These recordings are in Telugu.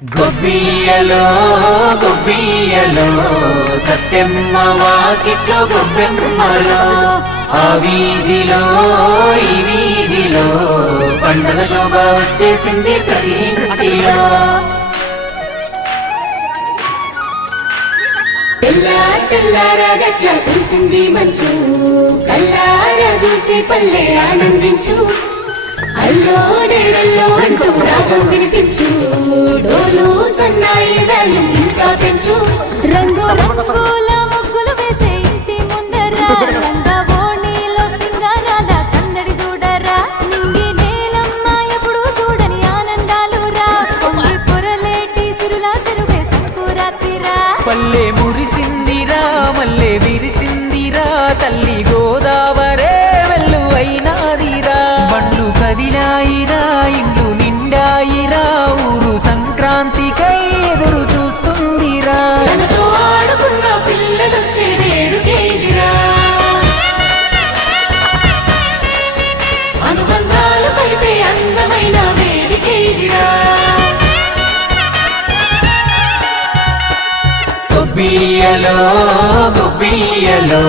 గొబ్బియ్యలో గొబ్బియ్యలో సత్యమ్మ వాకిట్లో గొబ్బెమ్మలో ఆ వీధిలో ఈ వీధిలో పండుగ శోభ వచ్చేసింది ప్రతి ఇంటిలో. తెల్లారా గట్ల కురిసింది మంచు, కల్లారా చూసి పల్లె ఆనందించు. అల్లో నేడల్లో అంటూ రాగం వినిపించు, డోలు సన్నాయి వాల్యూమ్ ఇంకా పెంచు. రంగు రంగుల ముగ్గులు వేసే ఇంటి ముందరా, రంగవోణిలో సింగారాల సందడి చూడరా. నింగి నేలమ్మ ఎప్పుడు చూడని ఆనందాలు రా, పొంగి పొరలేటి సిరుల సిరువే సంకురాత్రిరా. పల్లె మురిసిందిరా మల్లె విరిసిందిరా, తల్లి గోదావరే వెల్లు అయినాదిరా. బండ్లు కదిలాయిరా ఇండ్లు నిండాయిరా, ఊరు సంక్రాంతికై ఎదురు చూస్తుందిరా. తనతో ఆడుకున్న పిల్లలొచ్చే వేడుకేదిరా, అనుబంధాలు కలిపే అందమైన వేదికేదిరా. గొబ్బియ్యలో గొబ్బియ్యలో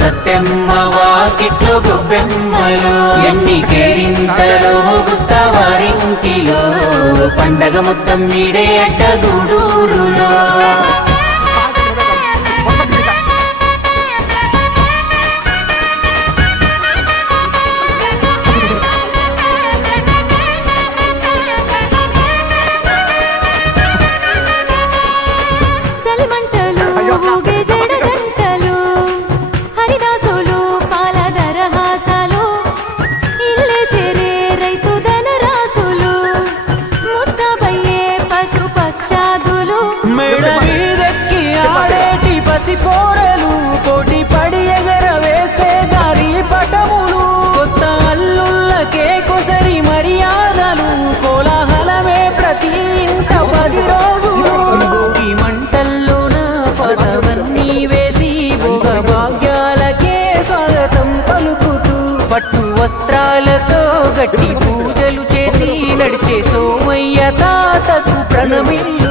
సత్యమ్మ వాకిట్లో గొబ్బెమ్మలో ఎన్ని కేరింతలో గుత్తవారింటిలో పండగ మొత్తం మీడే అడ్డగూడూరులో. చలిమంటలు ఊగే జడగంటలు, హరిదాసులు పాలధర హాసాలు, ఇల్లే చేరే రైతు ధనరాసులు, ముస్తాబయ్యే పశు పక్షాదులు. మేడ మీదెక్కి ఆడేటి పసిపోరలు, పోటీ పడి ఎగరవేసే గాలి పటములు, కొత్త అల్లుళ్ళకే కొసరి మర్యాదలు, కోలాహలమే ప్రతి ఇంట 10 రోజులు. భోగి మంటల్లోన పదవన్నీ వేసి భోగ భాగ్యాలకే స్వాగతం పలుకుతూ, పట్టు వస్త్రాలతో గట్టి పూజలు చేసి నడిచే సోమయ్య తాతకు ప్రణమిల్లు.